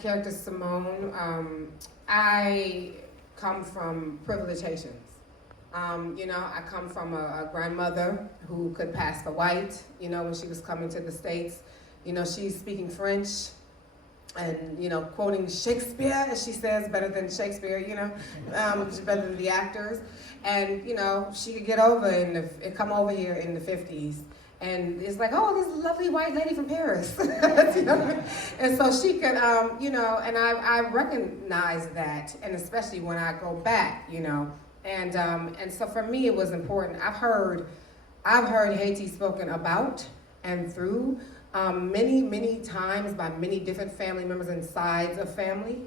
Character Simone. I come from privileged Haitians. I come from a grandmother who could pass for white, when she was coming to the States. She's speaking French and, quoting Shakespeare, as she says, better than Shakespeare, she's better than the actors. And, she could get over come over here in the 50s. And it's like, oh, this lovely white lady from Paris. And so she could, and I recognize that, and especially when I go back, And so for me, it was important. I've heard Haiti spoken about and through many, many times by many different family members and sides of family,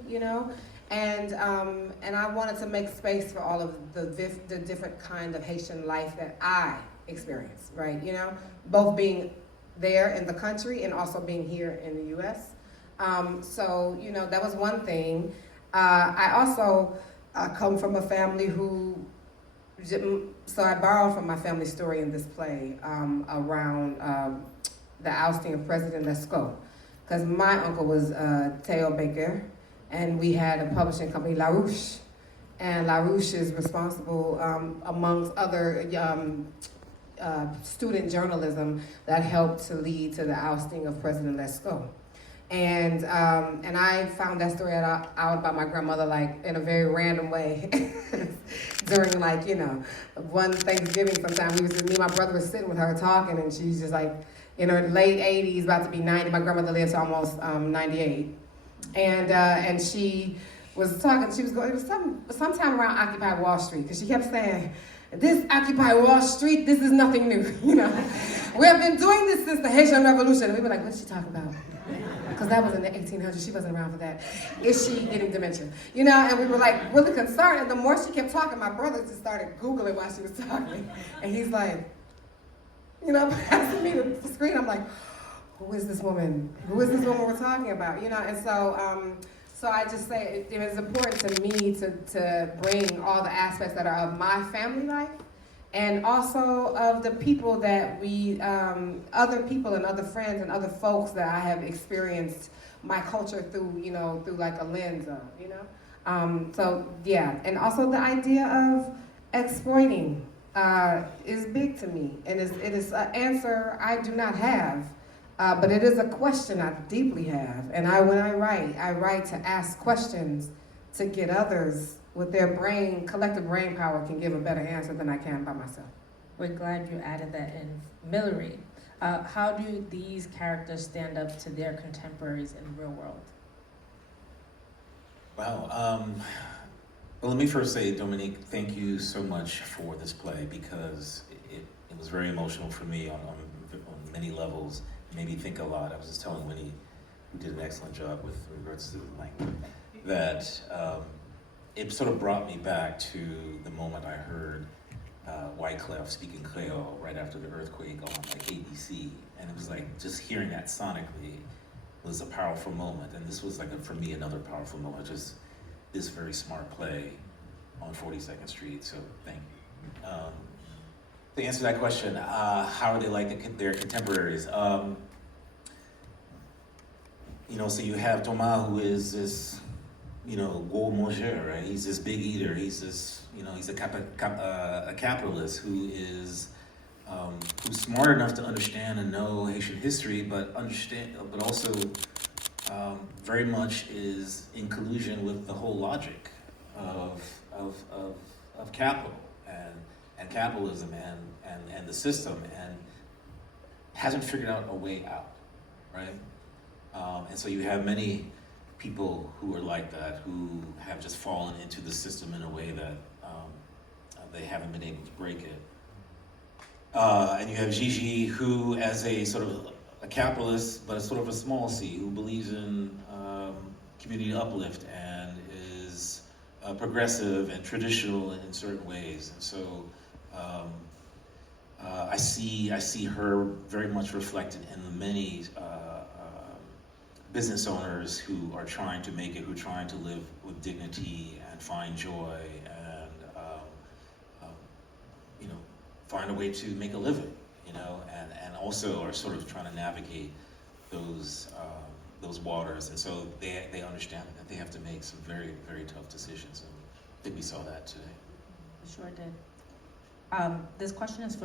And I wanted to make space for all of the different kind of Haitian life that I experienced, right? Both being there in the country and also being here in the U.S. So that was one thing. I also come from a family so I borrowed from my family story in this play around the ousting of President Lescaut, because my uncle was Theo Baker, and we had a publishing company, LaRouche, and LaRouche is responsible, amongst other student journalism, that helped to lead to the ousting of President Lescaut. And I found that story out by my grandmother, in a very random way. During one Thanksgiving sometime, me and my brother was sitting with her talking, and she's just in her late 80s, about to be 90. My grandmother lived to almost 98. And she was talking, it was sometime around Occupy Wall Street, because she kept saying, this Occupy Wall Street, this is nothing new, We have been doing this since the Haitian Revolution. And we were like, what's she talking about? Because that was in the 1800s, she wasn't around for that. Is she getting dementia? And we were really concerned, and the more she kept talking, my brother just started Googling while she was talking. And he's like, passing me the screen, I'm like, who is this woman? Who is this woman we're talking about? And so I just say it is important to me to bring all the aspects that are of my family life, and also of the people that other people and other friends and other folks that I have experienced my culture through, through a lens of, So yeah, and also the idea of exploiting is big to me, and it is an answer I do not have. But it is a question I deeply have, and when I write to ask questions to get others with their collective brain power can give a better answer than I can by myself. We're glad you added that in. Millery, how do these characters stand up to their contemporaries in the real world? Wow. Well, let me first say, Dominique, thank you so much for this play, because it was very emotional for me on many levels. Made me think a lot. I was just telling Winnie, who did an excellent job with regards to that it sort of brought me back to the moment I heard Wyclef speaking Creole right after the earthquake on ABC, and it was just hearing that sonically was a powerful moment. And this was for me another powerful moment. Just this very smart play on 42nd Street. So thank you. To answer that question, how are they their contemporaries? So you have Thomas, who is this, gros mangeur, right? He's this big eater. He's this, he's a capitalist who is, who's smart enough to understand and know Haitian history, but also very much is in collusion with the whole logic of capital and capitalism and the system, and hasn't figured out a way out, right? And so you have many people who are like that, who have just fallen into the system in a way that they haven't been able to break it. And you have Gigi, who, as a sort of a capitalist, but a sort of a small c, who believes in community uplift and is progressive and traditional in certain ways. And so I see her very much reflected in the many business owners who are trying to make it, who are trying to live with dignity and find joy and find a way to make a living, and also are sort of trying to navigate those those waters, and so they understand that they have to make some very, very tough decisions, and I think we saw that today. We sure did. This question is for